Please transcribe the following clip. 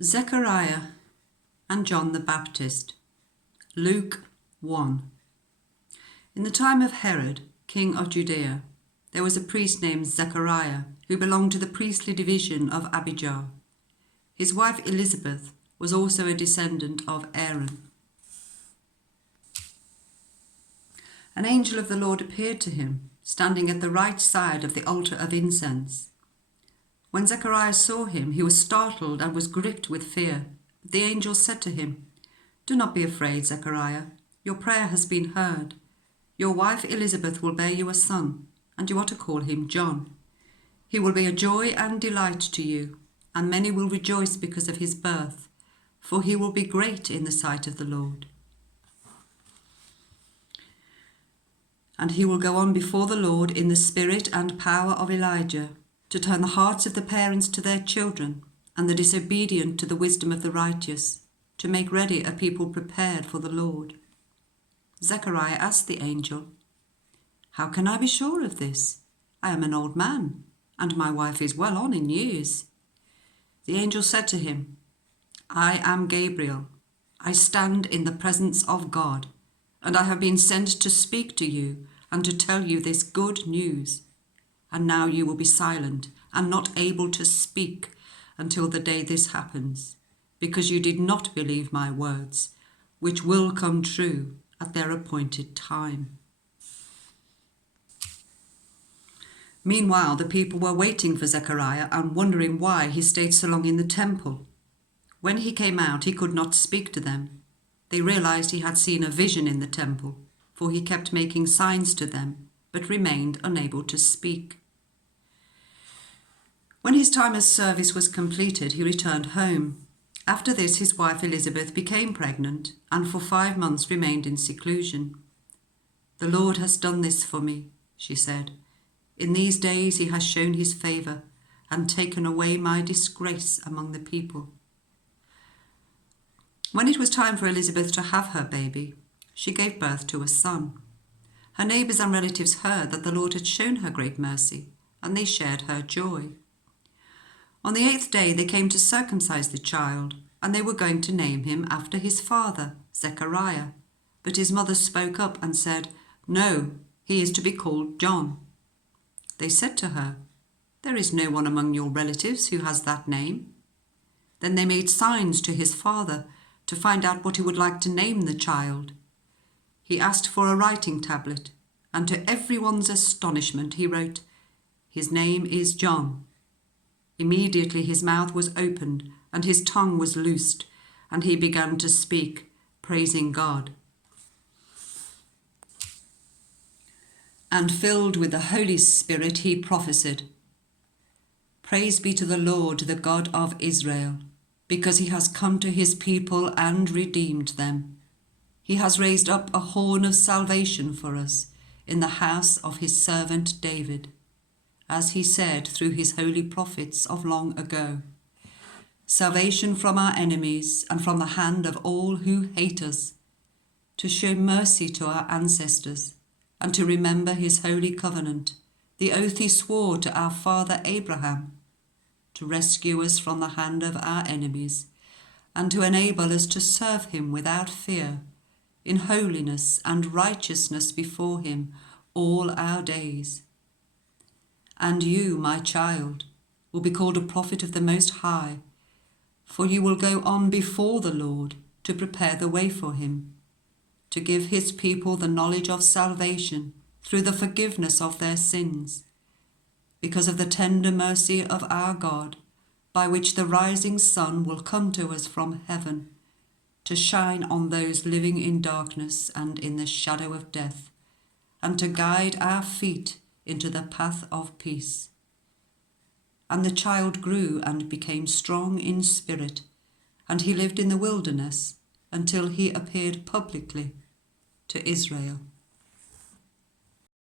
Zechariah and John the Baptist. Luke 1. In the time of Herod, king of Judea, there was a priest named Zechariah who belonged to the priestly division of Abijah. His wife Elizabeth was also a descendant of Aaron. An angel of the Lord appeared to him, standing at the right side of the altar of incense. When Zechariah saw him, he was startled and was gripped with fear. But the angel said to him, "Do not be afraid, Zechariah. Your prayer has been heard. Your wife Elizabeth will bear you a son, and you are to call him John. He will be a joy and delight to you, and many will rejoice because of his birth, for he will be great in the sight of the Lord. And he will go on before the Lord in the spirit and power of Elijah, to turn the hearts of the parents to their children, and the disobedient to the wisdom of the righteous, to make ready a people prepared for the Lord." Zechariah asked the angel, "How can I be sure of this? I am an old man, and my wife is well on in years." The angel said to him, "I am Gabriel. I stand in the presence of God, and I have been sent to speak to you and to tell you this good news. And now you will be silent and not able to speak until the day this happens, because you did not believe my words, which will come true at their appointed time." Meanwhile, the people were waiting for Zechariah and wondering why he stayed so long in the temple. When he came out, he could not speak to them. They realized he had seen a vision in the temple, for he kept making signs to them, but remained unable to speak. When his time as service was completed, he returned home. After this, his wife Elizabeth became pregnant, and for 5 months remained in seclusion. "The Lord has done this for me," she said. "In these days he has shown his favour and taken away my disgrace among the people." When it was time for Elizabeth to have her baby, she gave birth to a son. Her neighbours and relatives heard that the Lord had shown her great mercy, and they shared her joy. On the 8th day they came to circumcise the child, and they were going to name him after his father, Zechariah. But his mother spoke up and said, "No, he is to be called John." They said to her, "There is no one among your relatives who has that name." Then they made signs to his father to find out what he would like to name the child. He asked for a writing tablet, and to everyone's astonishment he wrote, "His name is John." Immediately his mouth was opened and his tongue was loosed, and he began to speak, praising God. And filled with the Holy Spirit, he prophesied, "Praise be to the Lord, the God of Israel, because he has come to his people and redeemed them. He has raised up a horn of salvation for us in the house of his servant David, as he said through his holy prophets of long ago, salvation from our enemies and from the hand of all who hate us, to show mercy to our ancestors and to remember his holy covenant, the oath he swore to our father Abraham, to rescue us from the hand of our enemies and to enable us to serve him without fear, in holiness and righteousness before him all our days. And you, my child, will be called a prophet of the Most High, for you will go on before the Lord to prepare the way for him, to give his people the knowledge of salvation through the forgiveness of their sins, because of the tender mercy of our God, by which the rising sun will come to us from heaven, to shine on those living in darkness and in the shadow of death, and to guide our feet into the path of peace." And the child grew and became strong in spirit, and he lived in the wilderness until he appeared publicly to Israel.